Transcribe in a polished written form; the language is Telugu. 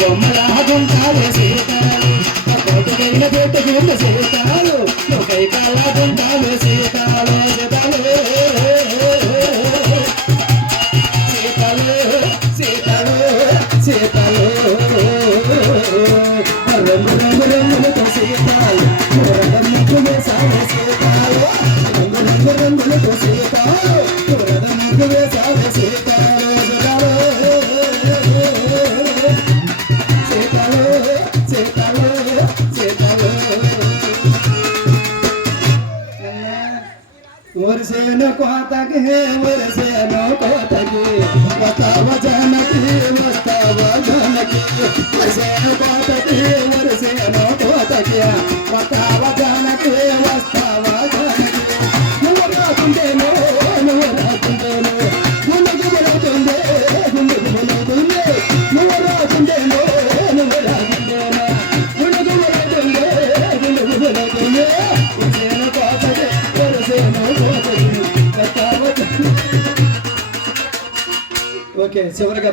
బొమ్మలాగుంటావే సీతాలు కోటుకైన పెట్టుకున్న సీతాలు నువ్వు కై కాలాగుంటావే సీతాలు సీతాలు సీతాలు రంగు రంగు రంగులతో సీతాలు ముగ్గు వేసావే సీతాలు రంగు రంగు రంగులతో సీతాలు ముగ్గు వేసావే సీతాలు సీతాలు సీతాలు సీతాలు వరసేను కోతకి వరసేను కోతకి వస్తావ జానకి వస్తావ జానకి వరసేను కోతకి వరసేను కోతకి వస్తావ జానకి వస్తావ జానకి నువ్వు రాకుంటేనో నువ్వు రాకుంటేనో గుండెకు బులవుతుంది గుండెకు బులవుతుంది నువ్వు రాకుంటేనో నువ్వు రాకుంటేనో గుండెకు బులవుతుంది గుండెకు బులవుతుంది వరసేను కోతకి వరసేను కోతకి వస్తావ. ఓకే చివరిగా